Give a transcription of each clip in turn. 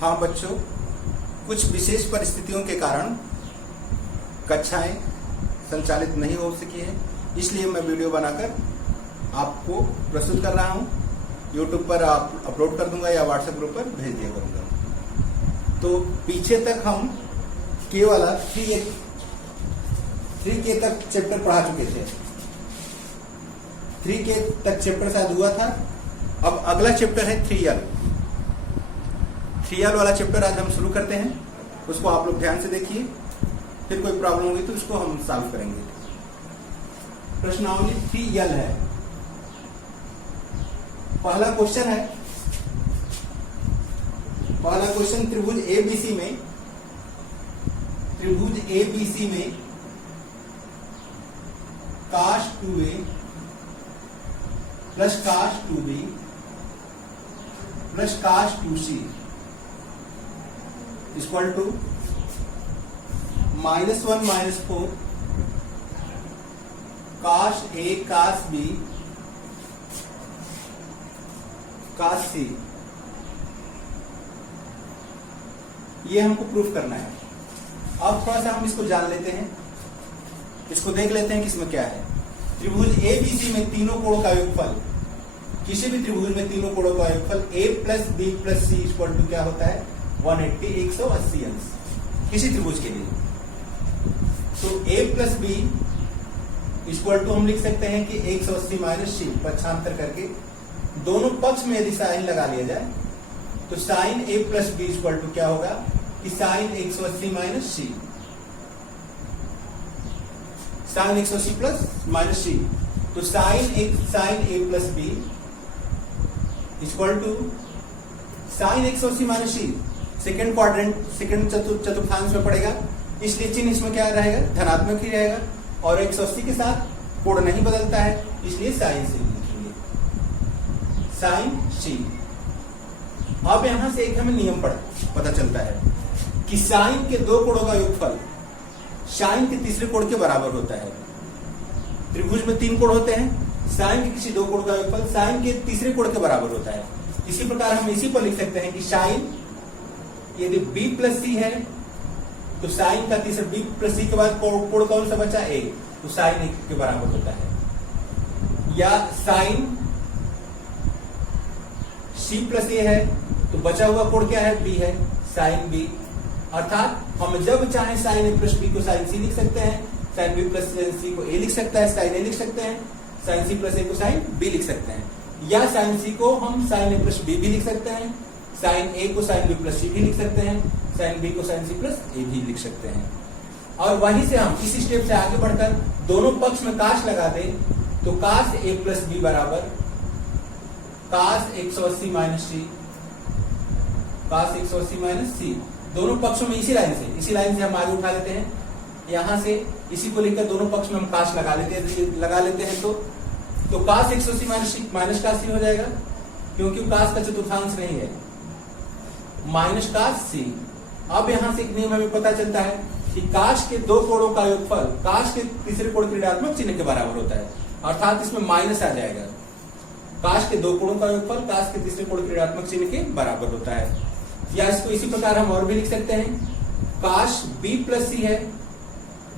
हाँ बच्चों, कुछ विशेष परिस्थितियों के कारण कक्षाएं संचालित नहीं हो सकी हैं, इसलिए मैं वीडियो बनाकर आपको प्रस्तुत कर रहा हूं। YouTube पर आप अपलोड कर दूंगा या व्हाट्सएप ग्रुप पर भेज दिया करूंगा। तो पीछे तक हम केवल 3K तक चैप्टर पढ़ा चुके थे। 3K तक चैप्टर शायद हुआ था। अब अगला चैप्टर है 3L। 3L वाला चैप्टर आज हम शुरू करते हैं। उसको आप लोग ध्यान से देखिए, फिर कोई प्रॉब्लम होगी तो उसको हम सॉल्व करेंगे। प्रश्नावली 3L है। पहला क्वेश्चन है, त्रिभुज ABC में cos 2A plus cos 2B plus cos 2C equal to -1 -4 cos A cos B cos C, ये हमको प्रूफ करना है। अब थोड़ा सा हम इसको जान लेते हैं, इसको देख लेते हैं कि इसमें क्या है। त्रिभुज ABC में तीनों कोणों का योगफल, किसी भी त्रिभुज में तीनों कोणों का योगफल A plus B plus C equal to क्या होता है 180 180 अंश, किसी त्रिभुज के लिए। तो A plus B equal to हम लिख सकते हैं कि 180 माइनस C, पक्षांतर करके दोनों पक्ष में यदि साइन लगा लिया जाए तो sine A plus B equal to क्या होगा कि sine 180 minus C, sine 180 plus minus C। तो sine A plus B equal to sine 180 minus C। Second quadrant, second चतुर्थांश में पड़ेगा, इसलिए चिन्ह इसमें क्या रहेगा, धनात्मक ही रहेगा। और 180 के साथ कोण नहीं बदलता है, इसलिए साइन C लिखेंगे, साइन C। अब यहां से एक हमें नियम पता चलता है कि साइन के दो कोणों का योगफल साइन के तीसरे कोण के बराबर होता है। त्रिभुज में 3 कोण होते हैं, साइन के किसी 2 कोण का योगफल साइन के तीसरे कोण के बराबर होता है। इसी प्रकार हम इसी पर लिख सकते हैं कि साइन यदि B प्लस C है तो साइन का तीसरा B प्लस C के बाद कोण कौन सा बचा, A, तो साइन 1 के बराबर होता है। या साइन C प्लस A है तो बचा हुआ कोण क्या है, B है, साइन B। अर्थात हम जब चाहे साइन A प्लस B को साइन C लिख सकते हैं, साइन B प्लस C को A लिख सकता है, साइन A लिख सकते हैं, साइन C प्लस A को साइन B लिख सकते हैं। या साइन C को हम साइन A प्लस B भी लिख सकते हैं, साइन A को साइन B प्लस C भी लिख सकते हैं, साइन B को साइन C प्लस A भी लिख सकते हैं। और वहीं से हम इसी स्टेप से आगे बढ़कर दोनों पक्ष में काश लगा दें तो काश A प्लस B बराबर काश 180 माइनस C, काश 180 माइनस C। दोनों पक्षों में इसी लाइन से हम आगे उठा लेते हैं। यहां से इसी को लेकर दोनों पक्ष में हम काश लगा लेते हैं तो काश 180 माइनस C माइनस काश C हो जाएगा, क्योंकि काश का चतुर्थांश नहीं है, माइनस काश C। अब यहां से एक नियम हमें पता चलता है कि काश के 2 कोणों का योगफल काश के तीसरे कोण के ऋणात्मक चिन्ह के बराबर होता है। अर्थात इसमें माइनस आ जाएगा। काश के 2 कोणों का योगफल काश के तीसरे कोण के ऋणात्मक चिन्ह के बराबर होता है। या इसको इसी प्रकार हम और भी लिख सकते हैं, काश B प्लस C है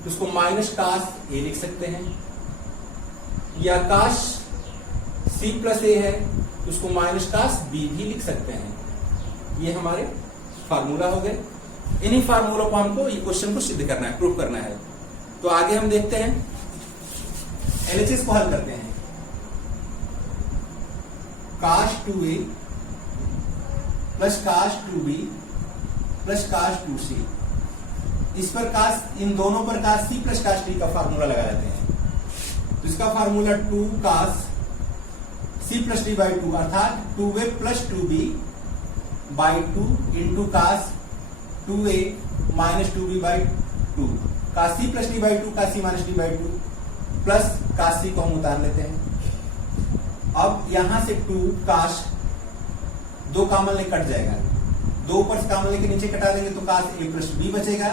तो उसको माइनस काश A लिख सकते हैं। या काश C प्लस A है तो उसको माइनस काश B भी लिख सकते हैं। ये हमारे फार्मूला हो गए। इन्हीं फार्मूलों को हमको ये क्वेश्चन को सिद्ध करना है, प्रूव करना है। तो आगे हम देखते हैं, LHS को हल करते हैं। cos 2A plus cos 2B plus cos 2C, इस पर cos, इन दोनों पर cos C plus cos D का फार्मूला लगा लेते हैं। तो इसका formula 2 cos C plus D by 2 अर्थात 2A plus 2B by 2 into cos 2A minus 2B by 2, cos C plus D by 2 cos C minus D by 2 plus cos C को हम उतार लेते हैं। अब यहां से 2 cos 2 कॉमन ले कट जाएगा, 2 ऊपर से कॉमन लेके नीचे कटा देंगे तो cos A प्लस B बचेगा।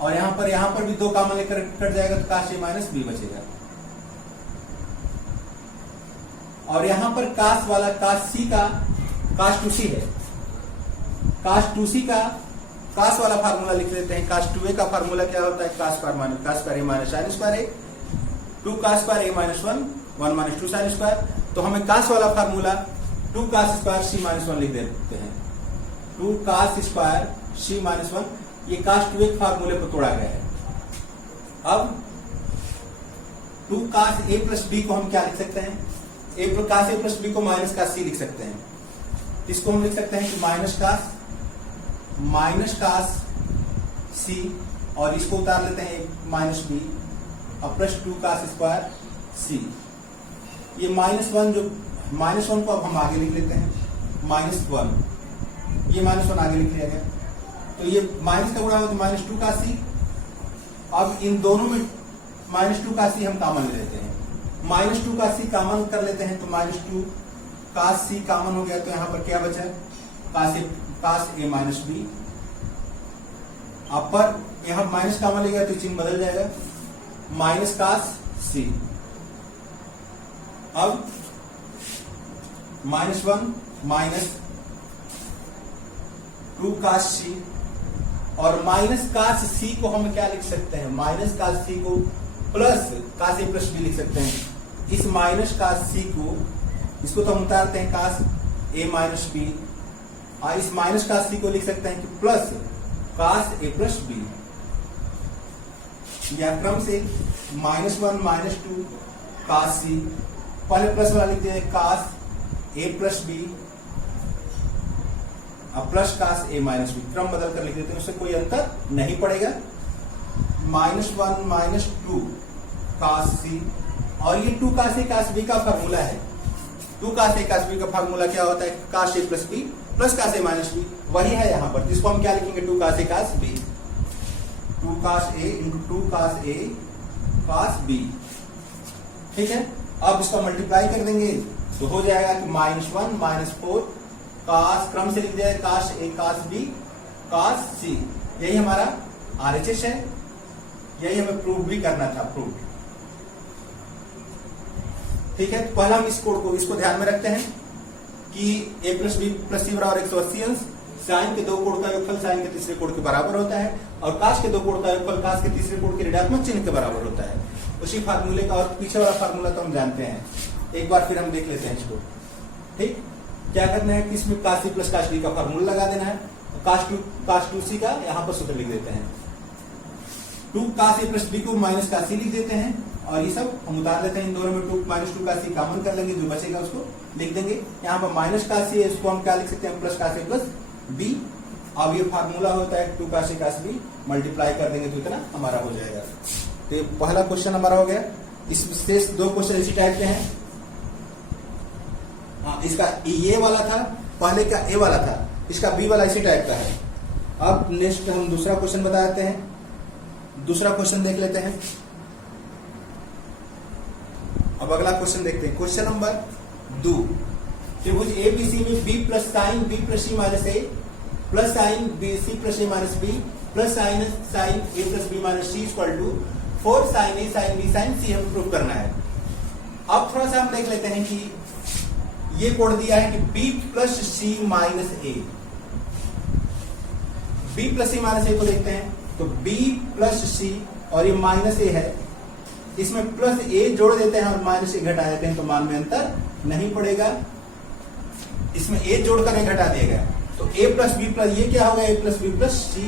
और यहां पर भी 2 कॉमन लेकर कट जाएगा तो cos A माइनस B बचेगा। और यहां पर काश वाला काश सी का काश टू सी है, cos 2c का cos वाला फार्मूला लिख लेते हैं। cos 2a का फार्मूला क्या होता है? cos square a minus sin square a, 2 cos square a minus 1 minus 2 sin square. तो हमें cos वाला formula 2 cos square c minus 1 लिख देते हैं। 2 cos स्क्वायर c माइनस 1, ये cos 2a फार्मूले पर तोड़ा गया है। अब 2 cos a प्लस b को हम क्या लिख सकते हैं? cos a प्लस b को माइनस cos c लिख सकते हैं। इसको हम लिख सकते हैं कि माइनस cos c, और इसको उतार लेते हैं माइनस b और प्लस 2 cos स्क्वायर c। ये -1 जो -1 को अब हम आगे लिख लेते हैं, -1, ये -1 आगे लिख लिया गया। तो ये माइनस का गुणा हो तो -2 cos c। अब इन दोनों में -2 cos c हम कॉमन ले लेते हैं, -2 cos c कॉमन कर लेते हैं तो -2 cos c कॉमन हो गया। तो यहाँ पर क्या बचा? cos a minus b। अब पर यहाँ माइनस कॉमन ले गया तो चिन्ह बदल जाएगा, माइनस cos c। अब -1 माइनस 2 cos c, और माइनस cos c को हम क्या लिख सकते हैं? माइनस cos c को plus cos a plus b लिख सकते हैं। इस माइनस cos c को, इसको तो हम उतारते हैं cos a माइनस b, और इस माइनस cos c को लिख सकते हैं कि plus cos a plus b, या क्रम से -1 माइनस 2 cos c, पहले प्लस वाला लिखते हैं cos a प्लस b और plus cos a minus b, क्रम बदल कर लिख देते हैं, उससे कोई अंतर नहीं पड़ेगा। -1 माइनस 2 cos c, और ये 2 cos a cos b का फार्मूला है। 2 cos a cos b का फार्मूला क्या होता है? cos a plus b plus cos a minus b, वही है यहाँ पर, जिसको हम क्या लिखेंगे? 2 cos a cos b, 2 cos a into 2 cos a cos b। ठीक है, अब इसका मल्टीप्लाई कर देंगे तो हो जाएगा कि -1 माइनस 4 cos, क्रम से लिख दिया है cos a cos b cos c। यही हमारा RHS है, यही हमें प्रूव भी करना था, प्रूव। ठीक है, तो पहला हम इस कोड को, इसको ध्यान में रखते हैं कि a plus b plus c बराबर 180 अंश, साइन के दो कोण का योगफल साइन के तीसरे कोण के बराबर होता है, और काश के दो कोण का योगफल काश के तीसरे कोण के ऋणात्मक चिन्ह के बराबर होता है। उसी फार्मूले का, और पीछे वाला फार्मूला तो हम जानते हैं, एक बार फिर हम देख लेते हैं इसको। ठीक, क्या करना है कि इसमें cos c plus cos b का फार्मूला लगा देना है, cos 2c का यहाँ पर सूत्र लिख देते हैं, 2 cos a प्लस b को माइनस cos c लिख देते हैं, और ये सब हम उतार देते हैं। इन दोनों में 2 माइनस 2 cos c कॉमन कर लेंगे, जो बचेगा उसको लिख देंगे। यहाँ पर माइनस cos c है, इसको हम क्या लिख सकते हैं? Plus cos a plus b। अब ये फार्मूला होता है 2 cos a cos b, multiply कर देंगे तो इतना हमारा हो जाएगा। तो ये पहला क्वेश्चन हमारा हो गया। इस शेष 2 क्वेश्चन इसी टाइप के हैं। इसका ये वाला था, पहले का ए वाला था, इसका बी वाला इसी टाइप का है। अब नेक्स्ट हम दूसरा क्वेश्चन बता देते हैं, दूसरा क्वेश्चन देख लेते हैं। अब अगला क्वेश्चन देखते हैं, क्वेश्चन नंबर 2। त्रिभुज एबीसी में B plus sine B plus C minus A plus sine B C plus A minus B plus sine sine A plus B minus C equal to 4 sine A sine B sine C हम prove करना है। अब थोड़ा सा हम देख लेते हैं कि ये कोड दिया है कि b प्लस सी माइनस ए, b प्लस सी माइनस ए को देखते हैं तो b प्लस सी और ये माइनस ए है, इसमें प्लस ए जोड़ देते हैं और माइनस ए घटा देते हैं तो मान में अंतर नहीं पड़ेगा। इसमें ए जोड़कर ए घटा दिया गया तो a प्लस बी प्लस ये क्या होगा? a प्लस बी प्लस सी,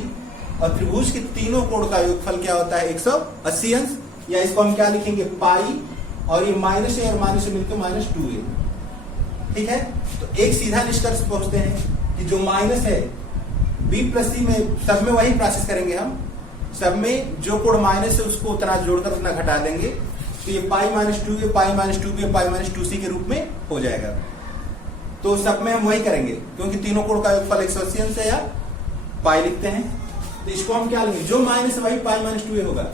और त्रिभुज के तीनों कोण का योगफल क्या होता है? 180 अंश, या इसको हम क्या लिखेंगे? पाई, और ये माइनस ए और माइनस ए मिलकर माइनस 2a। ठीक है, तो एक सीधा निष्कर्ष पहुंचते हैं कि जो माइनस है b प्लस सी में, सब में वही प्रोसेस करेंगे हम, सब में जो कोण माइनस है उसको उतना जोड़कर उतना घटा देंगे, तो ये pi minus 2a pi minus 2b pi minus 2c के रूप में हो जाएगा। तो सब में हम वही करेंगे क्योंकि तीनों कोण का योगफल 180 अंश है, या पाई लिखते हैं। तो इसको हम क्या लेंगे? जो माइनस है वही पाई माइनस 2a होगा।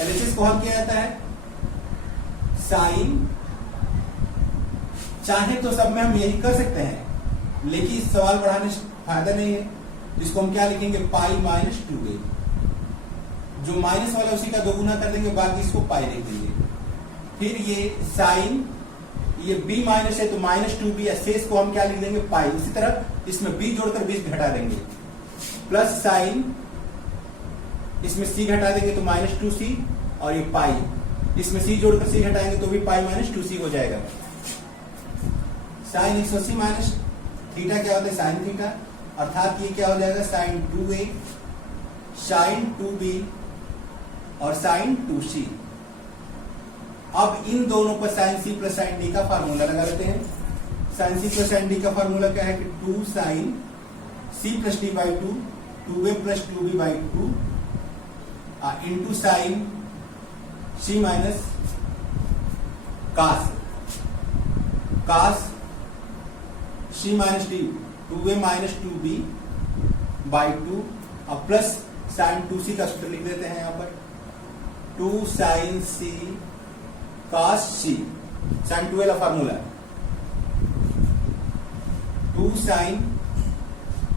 एलएचएस को हल किया जाता है साइन, चाहे तो सब में हम यही कर सकते हैं, लेकिन इस सवाल बढ़ाने से फायदा नहीं है। इसको हम क्या लिखेंगे? पाई माइनस 2a, जो माइनस वाला उसी का दोगुना कर देंगे, बाकी इसको पाई लिख देंगे। फिर ये साइन, ये b माइनस है तो माइनस 2b, शेष को हम क्या लिख देंगे? पाई। इसी तरह इसमें b जोड़कर 20 घटा देंगे प्लस साइन, इसमें सी घटा देंगे तो -2c, और ये पाई, इसमें सी जोड़कर सी घटाएंगे तो भी पाई -2c हो जाएगा। साइन 180 माइनस थीटा क्या होता है, साइन थीटा, अर्थात ये क्या हो जाएगा, साइन 2a, साइन 2b और साइन 2c। अब इन दोनों पर sine C plus sine D का फार्मूला लगा लेते हैं। Sine C plus sine D का फार्मूला क्या है कि 2 sine C plus D by 2, 2a plus 2b by 2 into sine C minus cos, cos C minus D, 2a minus 2b by 2, और plus sign 2c का सूत्र लिख देते हैं यहाँ पर, 2 साइन सी कास सी, साइन 2a का फार्मूला, 2 साइन,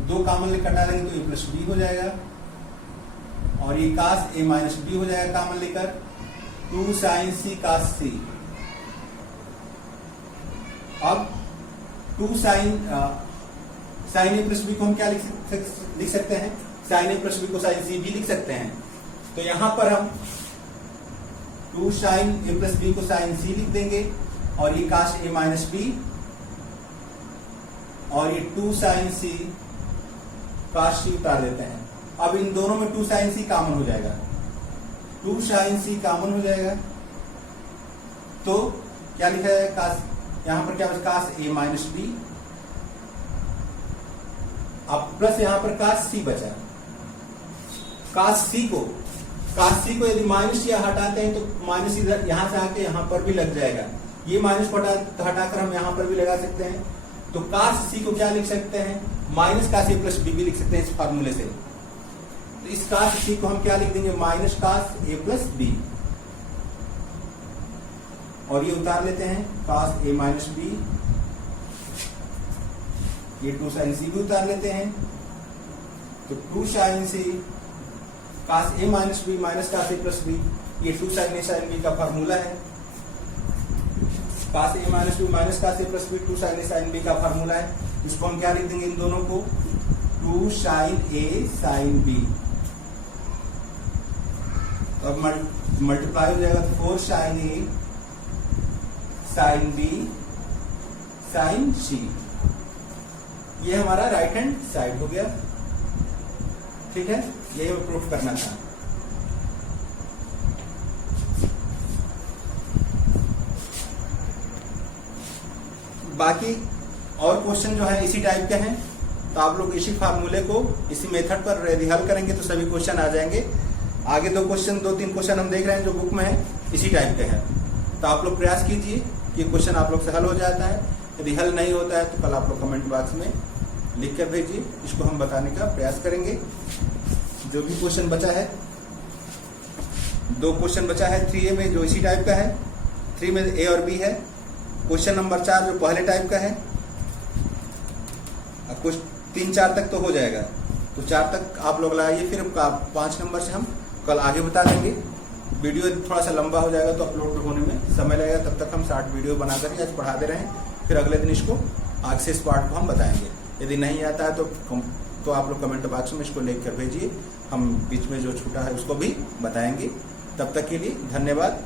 दो कॉमन लेकर कटा लेंगे तो a प्लस b हो जाएगा, और ये कास a माइनस b हो जाएगा कॉमन लेकर, 2 साइन सी कास सी। अब 2 sine sine a plus b को हम क्या लिख सकते हैं, साइन a प्लस b को साइन c भी लिख सकते हैं। तो यहां पर हम 2 साइन a प्लस b को साइन c लिख देंगे, और ये काश a माइनस b, और ये 2 साइन c काश c उतार देते हैं। अब इन दोनों में 2 साइन c कॉमन हो जाएगा, 2 साइन c कॉमन हो जाएगा, तो क्या लिखा है, काश, यहां पर क्या बचा, काश a माइनस b, अब प्लस यहां पर काश c बचा। काश c को यदि माइनस या हटाते हैं तो माइनस इधर यहां से आके यहां पर भी लग जाएगा, ये माइनस को हटाकर हम यहां पर भी लगा सकते हैं। तो काश c को क्या लिख सकते हैं, minus cos a plus b भी लिख सकते हैं इस फार्मूले से। तो इस काश c को हम क्या लिख देंगे, minus cos a plus b, और ये उतार लेते हैं, काश a माइनस b, ये 2 साइन c भी उतार लेते हैं, तो 2 sine c cos a minus b minus cos a plus b, ये 2 साइन a साइन b का फार्मूला है। Cos a minus b minus cos a plus b 2 sine a sine b का formula है। इसको हम क्या लिख देंगे, इन दोनों को 2 साइन a साइन b, तो अब मल्टीप्लाई हो जाएगा 4 sine a sine b sine c, ये हमारा राइट हैंड साइड हो गया। ठीक है, यही हमें प्रूफ करना था। बाकी और क्वेश्चन जो है इसी टाइप के हैं, तो आप लोग इसी फार्मूले को इसी मेथड पर यदि हल करेंगे तो सभी क्वेश्चन आ जाएंगे। आगे 2-3 क्वेश्चन हम देख रहे हैं जो बुक में है, इसी टाइप के हैं, तो आप लोग प्रयास कीजिए कि क्वेश्चन आप लोग से हल हो जाता है। यदि हल नहीं होता है तो कल आप लोग कमेंट बॉक्स में लिख कर भेजिए, इसको हम बताने का प्रयास करेंगे। जो भी क्वेश्चन बचा है, 2 क्वेश्चन बचा है 3A में जो इसी टाइप का है, 3 में A और B है, क्वेश्चन नंबर 4 जो पहले टाइप का है, अब कुछ 3-4 तक तो हो जाएगा, तो 4 तक आप लोग लाइए, फिर 5 नंबर से हम कल आगे बता देंगे। वीडियो थोड़ा सा लंबा हो जाएगा तो अपलोड होने में समय लगेगा, तब तक हम शॉर्ट वीडियो बनाकर ही आज पढ़ा दे रहे हैं, फिर अगले दिन इसको आगे से इस पार्ट को हम बताएंगे। यदि नहीं आता है तो आप लोग कमेंट बॉक्स में इसको लिख कर भेजिए, हम बीच में जो छूटा है उसको भी बताएंगे। तब तक के लिए धन्यवाद।